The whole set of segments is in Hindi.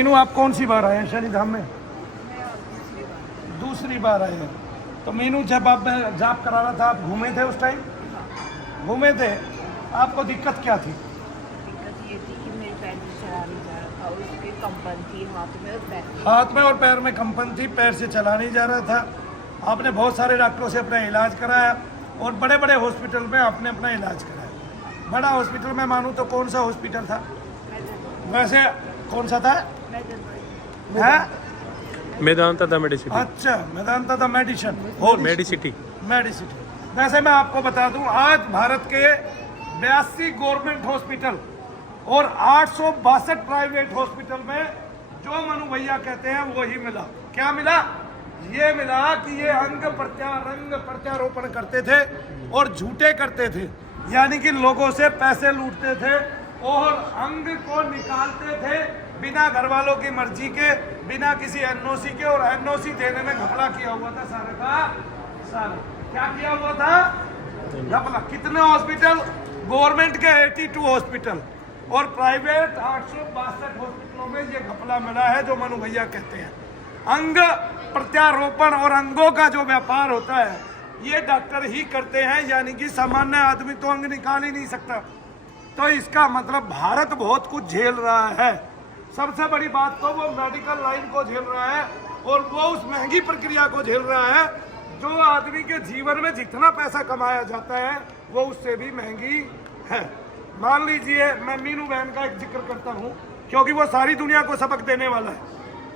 मीनू, आप कौन सी बार आए हैं शनिधाम में? दूसरी बार आए हैं। तो मीनू, जब आप जॉब कराना था, आप घूमे थे? उस टाइम घूमे थे। आपको दिक्कत क्या थी? दिक्कत ये थी कि मेरे पैर से चला नहीं जा रहा था, उसके कंपन थी हाथ में और पैर में। हाथ में और पैर में कंपन थी, पैर से चला नहीं जा रहा था। आपने बहुत सारे डॉक्टरों से अपना इलाज कराया और बड़े बड़े हॉस्पिटल में आपने अपना इलाज कराया। बड़ा हॉस्पिटल में मानूँ तो कौन सा हॉस्पिटल था? वैसे कौन सा था? है मेदांता द मेडिसिटी। अच्छा, मेदांता द मेडिसिन मेडिसिटी। मेडिसिटी। वैसे मैं आपको बता दूं, आज भारत के 82 गवर्नमेंट हॉस्पिटल और 862 प्राइवेट हॉस्पिटल में जो मनु भैया कहते हैं वही मिला। क्या मिला? ये मिला कि ये अंग प्रत्यारोपण करते थे और झूठे करते थे, यानी कि लोगों से पैसे लूटते थे और अंग को निकालते थे बिना घर वालों की मर्जी के, बिना किसी एनओसी के। और एनओसी देने में घपला किया हुआ था सारे का सारा। क्या किया हुआ था? घपला। कितने हॉस्पिटल? गवर्नमेंट के 82 हॉस्पिटल और प्राइवेट 862 हॉस्पिटलों में ये घपला मिला है जो मनु भैया कहते हैं। अंग प्रत्यारोपण और अंगों का जो व्यापार होता है ये डॉक्टर ही करते हैं, यानी कि सामान्य आदमी तो अंग निकाल ही नहीं सकता। तो इसका मतलब भारत बहुत कुछ झेल रहा है। सबसे बड़ी बात तो वो मेडिकल लाइन को झेल रहा है और वो उस महंगी प्रक्रिया को झेल रहा है जो आदमी के जीवन में जितना पैसा कमाया जाता है वो उससे भी महंगी है। मान लीजिए, मैं मीनू बहन का एक जिक्र करता हूँ क्योंकि वो सारी दुनिया को सबक देने वाला है।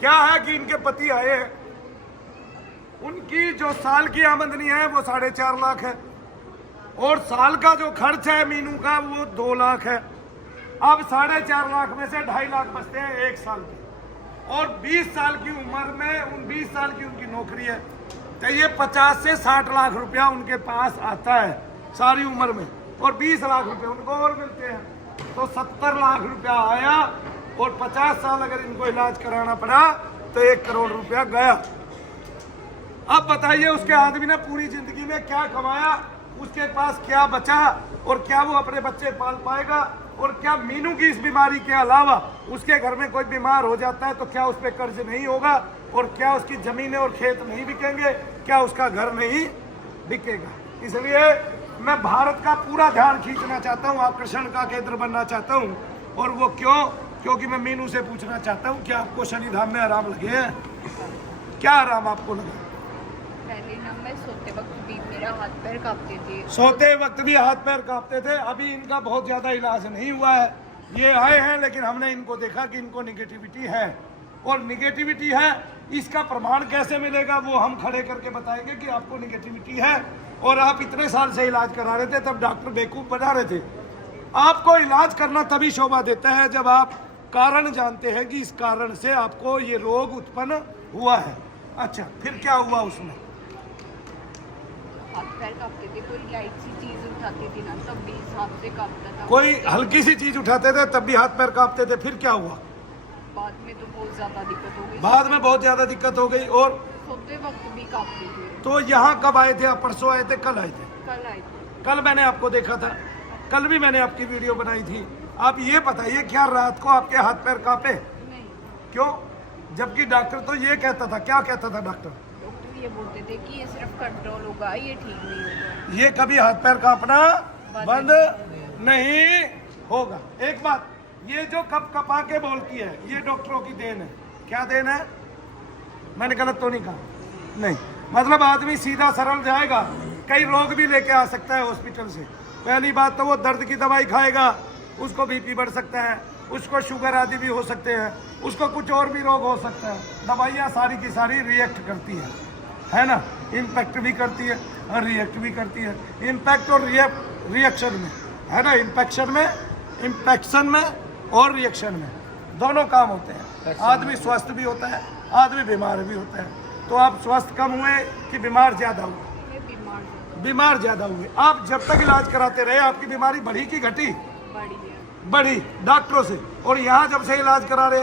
क्या है कि इनके पति आए हैं, उनकी जो साल की आमदनी है वो 4.5 लाख है और साल का जो खर्च है मीनू का वो 2 लाख है। अब 4.5 लाख में से 2.5 लाख बचते हैं एक साल के, और 20 साल की उम्र में 20 साल की उनकी नौकरी है, तो ये 50 से 60 लाख रुपया उनके पास आता है सारी उम्र में, और 20 लाख रुपए उनको और मिलते हैं, तो 70 लाख रुपया आया। और 50 साल अगर इनको इलाज कराना पड़ा तो 1 करोड़ रुपया गया। अब बताइए, उसके आदमी ने पूरी जिंदगी में क्या कमाया, उसके पास क्या बचा, और क्या वो अपने बच्चे पाल पाएगा? और क्या मीनू की इस बीमारी के अलावा उसके घर में कोई बीमार हो जाता है तो क्या उस पर कर्ज नहीं होगा? और क्या उसकी जमीनें और खेत नहीं बिकेंगे? क्या उसका घर नहीं बिकेगा? इसलिए मैं भारत का पूरा ध्यान खींचना चाहता हूँ, आकर्षण का केंद्र बनना चाहता हूँ। और वो क्यों? क्योंकि मैं मीनू से पूछना चाहता हूँ, क्या आपको शनिधाम में आराम लगे हैं? क्या आराम आपको लगा? पहले ना मैं सोते वक्त भी मेरा हाथ पैर कांपते थे। सोते वक्त भी हाथ पैर कांपते थे। अभी इनका बहुत ज्यादा इलाज नहीं हुआ है, ये आए हैं, लेकिन हमने इनको देखा कि इनको निगेटिविटी है। और निगेटिविटी है, इसका प्रमाण कैसे मिलेगा वो हम खड़े करके बताएंगे कि आपको निगेटिविटी है। और आप इतने साल से इलाज करा रहे थे, तब डॉक्टर बेवकूफ बना रहे थे। आपको इलाज करना तभी शोभा देता है जब आप कारण जानते हैं कि इस कारण से आपको ये रोग उत्पन्न हुआ है। अच्छा, फिर क्या हुआ उसमें? हाथ पैर कांपते थे, कोई लाइट सी चीज उठाती थी ना तब भी हाथ से कांपता था। कोई हल्की सी चीज उठाते थे तब भी हाथ पैर कांपते थे। फिर क्या हुआ? बाद में तो बहुत ज्यादा दिक्कत हो गई। बाद में बहुत ज्यादा दिक्कत हो गई। और सोते वक्त भी कांपते थे। तो यहाँ कब आए थे आप? परसों आए थे? कल आए थे? कल आए थे। कल मैंने आपको देखा था, कल भी मैंने आपकी वीडियो बनाई थी। आप ये बताइए, क्या रात को आपके हाथ पैर कांपे? नहीं, क्यों? जबकि डॉक्टर तो ये कहता था, क्या कहता था डॉक्टर? डॉक्टर ये बोलते थे कि ये सिर्फ कंट्रोल होगा, ये ठीक नहीं होगा। ये कभी हाथ पैर कांपना बंद नहीं होगा। एक बात, ये जो कप कपा के बोलती है ये डॉक्टरों की देन है। क्या देन है? मैंने गलत तो नहीं कहा? नहीं, मतलब आदमी सीधा सरल जाएगा, कई रोग भी लेके आ सकता है हॉस्पिटल से। पहली बात तो वो दर्द की दवाई खाएगा, उसको बीपी बढ़ सकता है, उसको शुगर आदि भी हो सकते हैं, उसको कुछ और भी रोग हो सकता है। दवाइयाँ सारी की सारी रिएक्ट करती है ना? इम्पैक्ट भी करती है और रिएक्ट भी करती है। इम्पैक्ट और रिएक्शन में, है ना? इम्पैक्शन में और रिएक्शन में दोनों काम होते हैं। आदमी स्वस्थ भी होता है, आदमी बीमार भी होता है। तो आप स्वस्थ कम हुए कि बीमार ज्यादा हुए? बीमार ज्यादा हुए। आप जब तक इलाज कराते रहे आपकी बीमारी बढ़ी कि घटी? बढ़ी डॉक्टरों से। और यहाँ जब से इलाज करा रहे,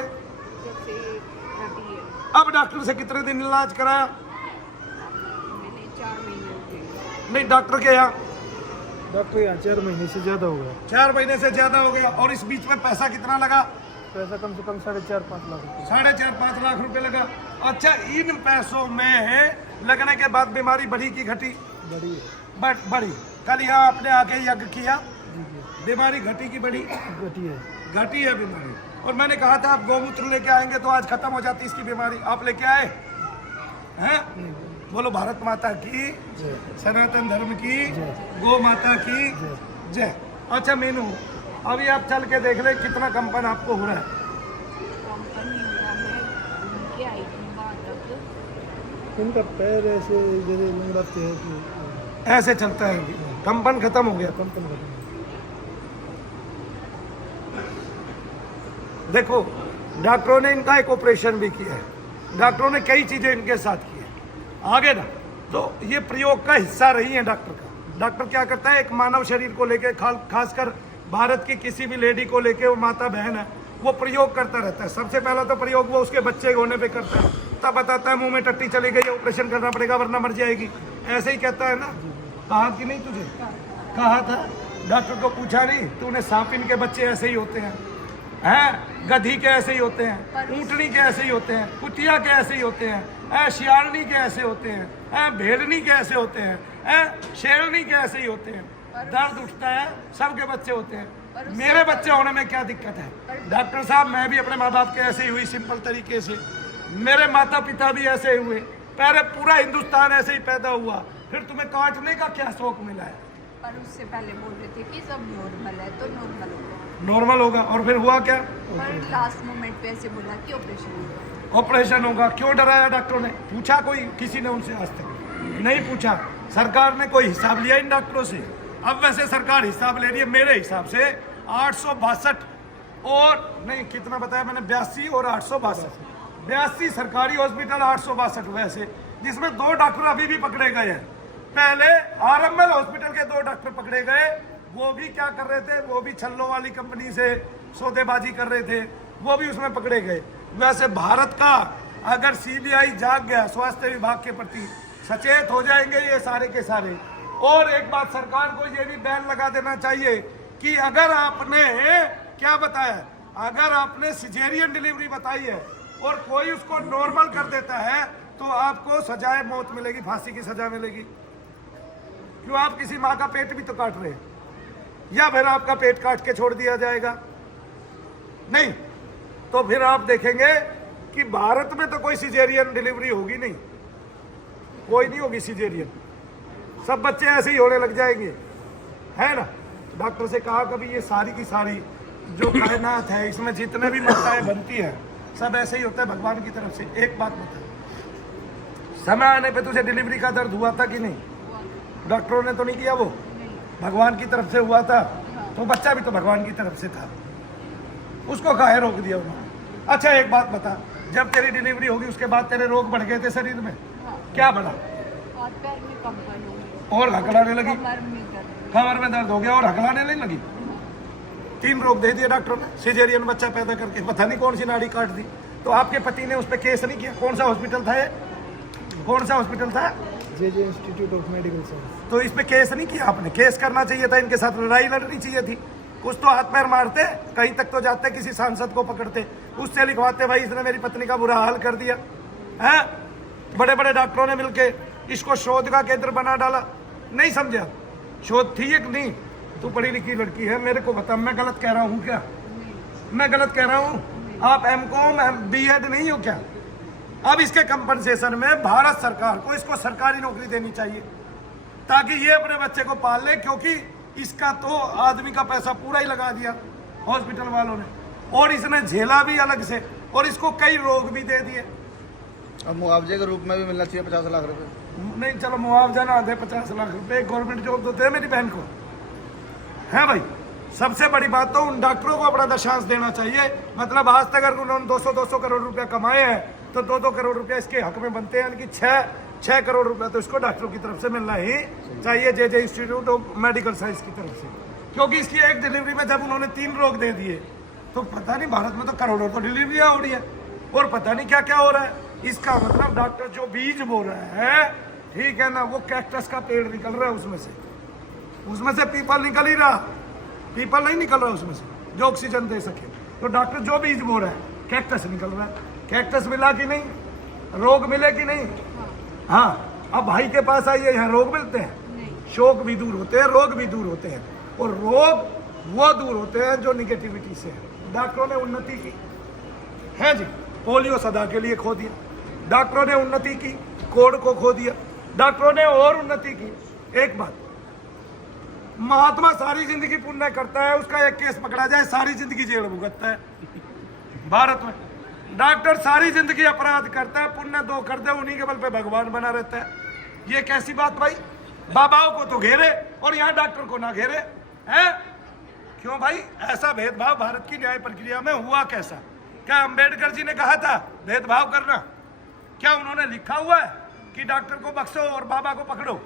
अब डॉक्टर से कितने दिन इलाज कराया? मैंने 4 महीने हो गए। नहीं, डॉक्टर के यहाँ? डॉक्टर यहाँ 4 महीने से ज्यादा हो गया। 4 महीने से ज्यादा हो गया। और इस बीच में पैसा कितना लगा? पैसा कम से कम 4.5-5 लाख रुपए। 4.5-5 लाख रुपए लगा। अच्छा, इन पैसों में लगने के बाद बीमारी बढ़ी की घटी? बड़ी है। बढ़ी। कल यहाँ आपने आके यज्ञ किया, जी जी बीमारी घटी की बढ़ी? घटी है। घटी है बीमारी। और मैंने कहा था आप गौमूत्र लेके आएंगे तो आज खत्म हो जाती इसकी बीमारी, आप लेके आए हैं? बोलो भारत माता की जय। सनातन धर्म की जय। गौ माता की जय। जय। अच्छा मीनू, अभी आप चल के देख ले कितना कंपन आपको हो रहा है। कंपनी हुआ है, उनकी आई थी वहाँ तक। इनका पैर ऐसे जैसे लंगड़ाते हैं कि ऐसे चलता है, कंपन खत्म हो गया। कंपन खत्म। देखो, डॉक्टरों ने इनका एक ऑपरेशन भी किया है, डॉक्टरों ने कई चीजें इनके साथ की है आगे ना, तो ये प्रयोग का हिस्सा रही है डॉक्टर का। डॉक्टर क्या करता है, एक मानव शरीर को लेके, खासकर भारत की किसी भी लेडी को लेके, वो माता बहन है, वो प्रयोग करता रहता है। सबसे पहला तो प्रयोग वो उसके बच्चे होने पे करता है, तब बताता है मुंह में टट्टी चली गई, ऑपरेशन करना पड़ेगा वरना मर जाएगी, ऐसे ही कहता है ना। कहा कि नहीं तुझे? कहा था। डॉक्टर को पूछा नहीं तूने, सांपिन के बच्चे ऐसे ही होते हैं, गधी के ऐसे ही होते हैं, ऊँटनी के ऐसे ही होते हैं, कुतिया के ऐसे ही होते हैं, शियालनी के ऐसे होते हैं, भेड़नी के ऐसे होते हैं, शेरनी के ऐसे ही होते हैं। दर्द उठता है, सबके बच्चे होते हैं। मेरे बच्चे होने में क्या दिक्कत है? डॉक्टर साहब, मैं भी अपने माँ बाप के ऐसे ही हुई, सिंपल तरीके से। मेरे माता पिता भी ऐसे हुए, पहले पूरा हिंदुस्तान ऐसे ही पैदा हुआ, फिर तुम्हें काटने का क्या शौक मिला है? पर उससे पहले बोल रहे थे कि सब नॉर्मल है तो नॉर्मल होगा। नॉर्मल होगा, और फिर हुआ क्या? पर लास्ट मोमेंट पे ऐसे बोला कि ऑपरेशन होगा। ऑपरेशन होगा। क्यों डराया डॉक्टरों ने? पूछा कोई, किसी ने उनसे आज तक नहीं पूछा। सरकार ने कोई हिसाब लिया इन डॉक्टरों से? अब वैसे सरकार हिसाब ले रही है, मेरे हिसाब से 862 और नहीं, कितना बताया मैंने, 82 और 862, 82 सरकारी हॉस्पिटल, 862 वैसे, जिसमें 2 डॉक्टर अभी भी पकड़े गए हैं। पहले आरएमएल हॉस्पिटल के 2 डॉक्टर पकड़े गए, वो भी क्या कर रहे थे, वो भी छल्लों वाली कंपनी से सौदेबाजी कर रहे थे, वो भी उसमें पकड़े गए। वैसे भारत का अगर सीबीआई जाग गया, स्वास्थ्य विभाग के प्रति सचेत हो जाएंगे ये सारे के सारे। और एक बात, सरकार को ये भी बैन लगा देना चाहिए कि अगर आपने क्या बताया, अगर आपने सिजेरियन डिलीवरी बताई है और कोई उसको नॉर्मल कर देता है तो आपको सजाए मौत मिलेगी, फांसी की सजा मिलेगी। क्यों? आप किसी माँ का पेट भी तो काट रहे हैं, या फिर आपका पेट काट के छोड़ दिया जाएगा? नहीं, तो फिर आप देखेंगे कि भारत में तो कोई सिजेरियन डिलीवरी होगी नहीं, कोई नहीं होगी सिजेरियन, सब बच्चे ऐसे ही होने लग जाएंगे, है ना। डॉक्टर से कहा कभी ये सारी की सारी जो कायनात है, इसमें जितने भी माताएं बनती हैं सब ऐसे ही होता है भगवान की तरफ से। एक बात बता, समय आने पे तुझे डिलीवरी का दर्द हुआ था कि नहीं? डॉक्टरों ने तो नहीं किया, वो भगवान की तरफ से हुआ था, तो बच्चा भी तो भगवान की तरफ से था, उसको काहे रोक दिया उन्होंने? अच्छा एक बात बता, जब तेरी डिलीवरी होगी उसके बाद तेरे रोग बढ़ गए थे शरीर में? क्या बढ़ा? और पैर में कंपन होगी, और हकलाने लगी, कमर में दर्द, कमर में दर्द हो गया और हकलाने नहीं लगी। 3 रोग दे दिए डॉक्टरों ने सिजेरियन बच्चा पैदा करके, पता नहीं कौन सी नाड़ी काट दी। तो आपके पति ने उस पर केस नहीं किया? कौन सा हॉस्पिटल था ये, कौन सा हॉस्पिटल था? जे इंस्टीट्यूट ऑफ मेडिकल साइंस। तो इस पे केस नहीं किया आपने? केस करना चाहिए था, इनके साथ लड़ाई लड़नी चाहिए थी, कुछ तो हाथ पैर मारते, कहीं तक तो जाते, किसी सांसद को पकड़ते, उससे लिखवाते भाई इसने मेरी पत्नी का बुरा हाल कर दिया है। बड़े बड़े डॉक्टरों ने मिलके इसको शोध का केंद्र बना डाला, नहीं समझा? शोध थी एक नहीं? तू पढ़ी लिखी लड़की है, मेरे को बता, मैं गलत कह रहा हूँ क्या? मैं गलत कह रहा हूँ? आप एमकॉम बीएड नहीं हो क्या? अब इसके कंपनसेशन में भारत सरकार को इसको सरकारी नौकरी देनी चाहिए ताकि ये अपने बच्चे को पाल ले, क्योंकि इसका तो आदमी का पैसा पूरा ही लगा दिया हॉस्पिटल वालों ने, और इसने झेला भी अलग से, और इसको कई रोग भी दे दिए। अब मुआवजे के रूप में भी मिलना चाहिए 50 लाख रुपए। नहीं, चलो मुआवजा ना दे 50 लाख रुपए, गवर्नमेंट जॉब तो दे मेरी बहन को, है भाई। सबसे बड़ी बात तो उन डॉक्टरों को अपना दशांश देना चाहिए। मतलब आज तक अगर उन्होंने 200 करोड़ रुपया कमाए हैं तो 2 करोड़ रुपया इसके हक में बनते हैं, यानी कि 6 करोड़ रुपया तो इसको डॉक्टरों की तरफ से मिलना ही चाहिए, जे इंस्टीट्यूट ऑफ मेडिकल साइंस की तरफ से। क्योंकि इसकी एक डिलीवरी में जब उन्होंने 3 रोग दे दिए तो पता नहीं, भारत में तो करोड़ों तो डिलीवरियां हो रही है और पता नहीं क्या क्या हो रहा है। इसका मतलब डॉक्टर जो बीज बो रहा है, ठीक है ना, वो कैक्टस का पेड़ निकल रहा है उसमें से पीपल निकल ही रहा, पीपल नहीं निकल रहा उसमें से जो ऑक्सीजन दे सके। तो डॉक्टर जो बीज बो रहा है कैक्टस निकल रहा है। कैक्टस मिला कि नहीं, रोग मिले कि नहीं? हाँ। अब भाई के पास आइए, यहाँ रोग मिलते हैं, शोक भी दूर होते हैं, रोग भी दूर होते हैं। और रोग वो दूर होते हैं जो निगेटिविटी से है। डॉक्टरों ने उन्नति की है जी, पोलियो सदा के लिए खो दिया। डॉक्टरों ने उन्नति की, कोड को खो दिया। डॉक्टरों ने और उन्नति की। एक बात, महात्मा सारी जिंदगी पुण्य करता है, उसका एक केस पकड़ा जाए सारी जिंदगी जेल भुगतता है। भारत में डॉक्टर सारी जिंदगी अपराध करता है, पुण्य 2 कर दे, उन्हीं के बल पे भगवान बना रहता है। ये कैसी बात भाई? बाबाओं को तो घेरे और यहाँ डॉक्टर को ना घेरे हैं? क्यों भाई? ऐसा भेदभाव भारत की न्याय प्रक्रिया में हुआ कैसा? क्या अंबेडकर जी ने कहा था भेदभाव करना? क्या उन्होंने लिखा हुआ है कि डॉक्टर को बख्शो और बाबा को पकड़ो?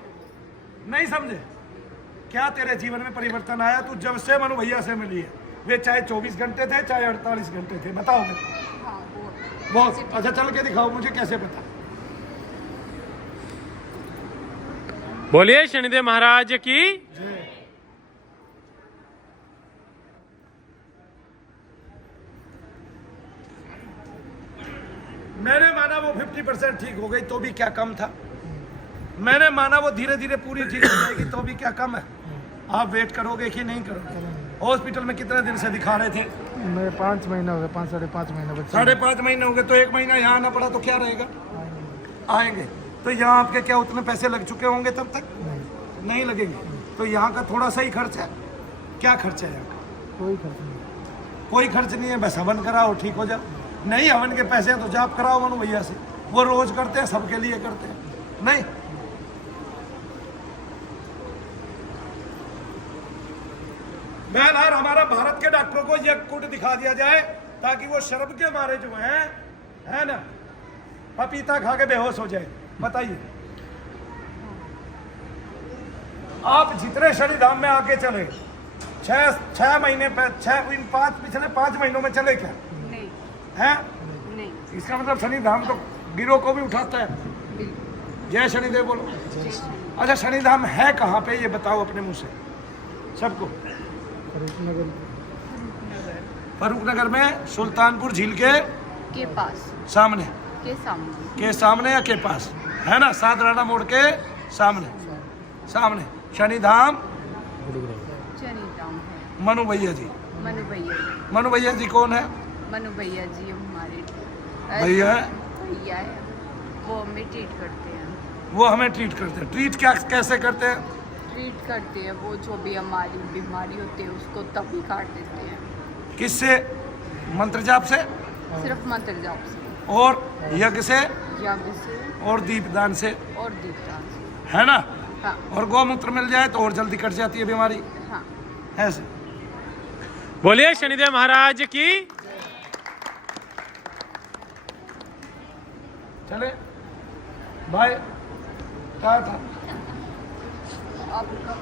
नहीं समझे? क्या तेरे जीवन में परिवर्तन आया तू जब से मनु भैया से मिली है? वे चाहे 24 घंटे थे चाहे 48 घंटे थे, बताओगे? हाँ, बहुत अच्छा, चल के दिखाओ मुझे, कैसे पता? बोलिए शनिदेव महाराज की। मैंने माना वो 50% ठीक हो गई तो भी क्या कम था। मैंने माना वो धीरे धीरे पूरी ठीक हो जाएगी तो भी क्या कम है। आप वेट करोगे कि नहीं करोगे? हॉस्पिटल में कितने दिन से दिखा रहे थे? मैं 5 महीना हो गया, 5 साढ़े 5 महीना बच्चे 5.5 महीने हो गए, तो 1 महीना यहाँ आना पड़ा तो क्या रहेगा? आएंगे तो यहाँ आपके क्या उतने पैसे लग चुके होंगे तब तक? नहीं लगेंगे। तो यहाँ का थोड़ा सा ही खर्च है। क्या खर्च है यहाँ का? कोई खर्च नहीं। कोई खर्च नहीं है, बस हवन कराओ ठीक हो जाओ। नहीं हवन के पैसे हैं तो जाप कराओ मनु भैया से, वो रोज करते हैं, सबके लिए करते हैं। नहीं बहरहाल हमारा भारत के डॉक्टरों को यह कुट दिखा दिया जाए ताकि वो शर्म के मारे जो हैं, है ना, पपीता खा के बेहोश हो जाए। बताइए आप जितने शनिधाम में आके चले, 6 महीने पिछले 5 महीनों में चले क्या नहीं है? नहीं, इसका मतलब शनिधाम तो गिरोह को भी उठाता है। बिल्कुल। जय शनिदेव बोलो। जय शनि। अच्छा शनिधाम है कहाँ पे ये बताओ अपने मुंह से सबको। फरीदनगर फरूक नगर में सुल्तानपुर झील के पास, सामने के सामने या के पास है ना, सादराना मोड़ के सामने शनिधाम शनिधाम है। मनु भैया जी। मनु भैया जी, मनु भैया जी कौन है? मनु भैया जी हमारे भैया भैया है, वो हमें ट्रीट करते हैं। वो हमें ट्रीट करते हैं। ट्रीट क्या कैसे करते हैं? ट्रीट करते हैं, वो जो भी हमारी बीमारी होती है उसको तभी काट देते हैं। किससे? मंत्र जाप से सिर्फ मंत्र जाप से और यज्ञ से यज्ञ से और दीपदान से, और दीपदान से। है ना? हाँ और गौमूत्र मिल जाए तो और जल्दी कट जाती है बीमारी। हाँ। ऐसे बोलिए शनिदेव महाराज की। चले बाय। क्या था? आपका